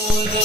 Radha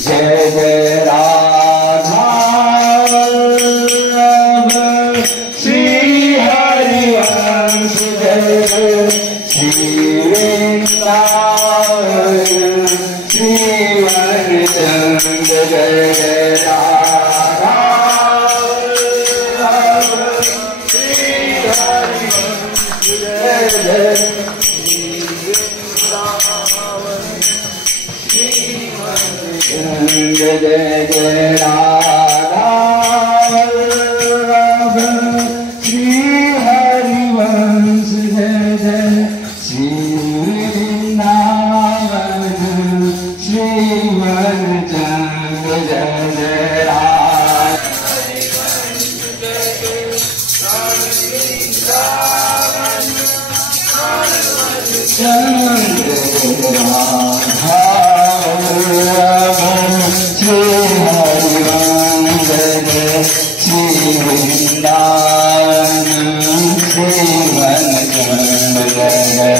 जय जय राधा श्री हरिवंश जय जय श्री वृंदावन श्री वनचंद जय जय राधा श्री हरिवंश जय जय जय जय राधा श्री हरिवंश जय जय श्री वृंदावन श्री वनचंद जय जय राधा श्री हरिवंश जय श्री वृंदावन श्री वनचंद जय जय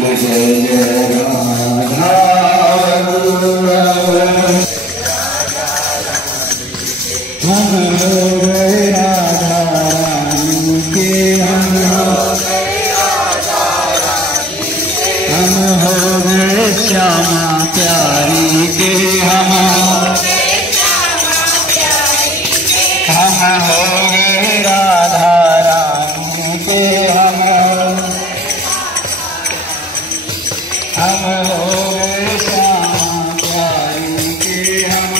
जय जय राधा हम हो गए राधा रानी के हम हो गए श्यामा प्यारी के हम हो गए राधा रानी के हम हो गए श्यामा प्यारी के हम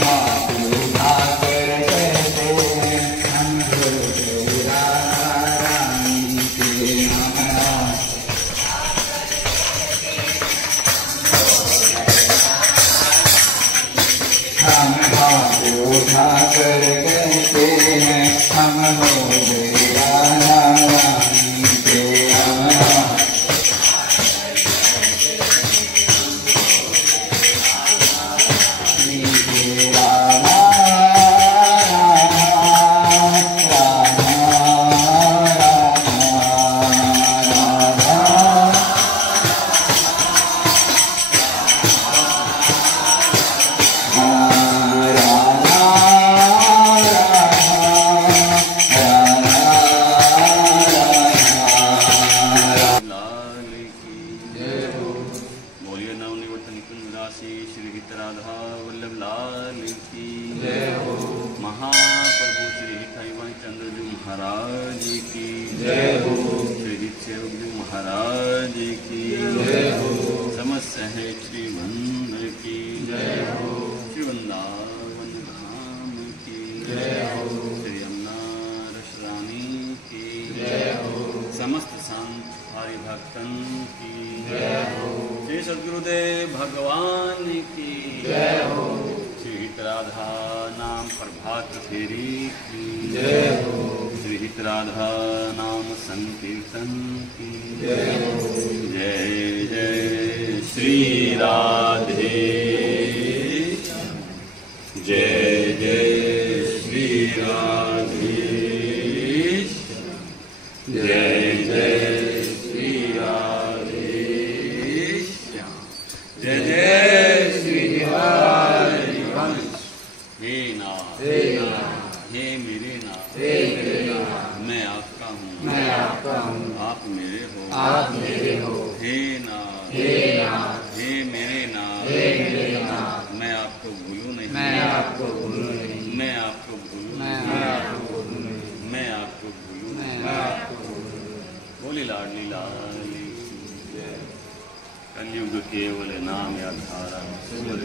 हाथ उठाकर कहते हैं हम हो गए राधा रानी के हम हाथ उठाकर कहते हैं हम हो गए राधा रानी के हम राधा वल्लभ लाल की जय हो। महाप्रभु श्री हितैवंश चंद्र जी महाराज की जय हो। श्री दीक्षेव जी महाराज की जय हो। समस्त है श्री वंद की जय हो। श्री वृंदावन धाम की जय हो। श्री यमुना रस रानी की जय हो। समस्त संत हरि भक्तन की जय हो। श्री सद्गुरुदेव भगवान की जय हो। श्री हित राधा नाम प्रभात फेरी की जय हो। श्री हित राधा नाम संकीर्तन की जय हो। जय जय श्री राधे जय जय श्री राधे जय जय श्री राधे जय जय श्री हरिवंश। हे नाथ हे मेरे नाथ मैं आपका हूँ आप मेरे हो। हे नाथ हे मेरे नाथ मैं आपको भूलूं नहीं मैं आपको भूलूं बोली लाडली लाली कलयुग केवल नाम आधारा सुंदर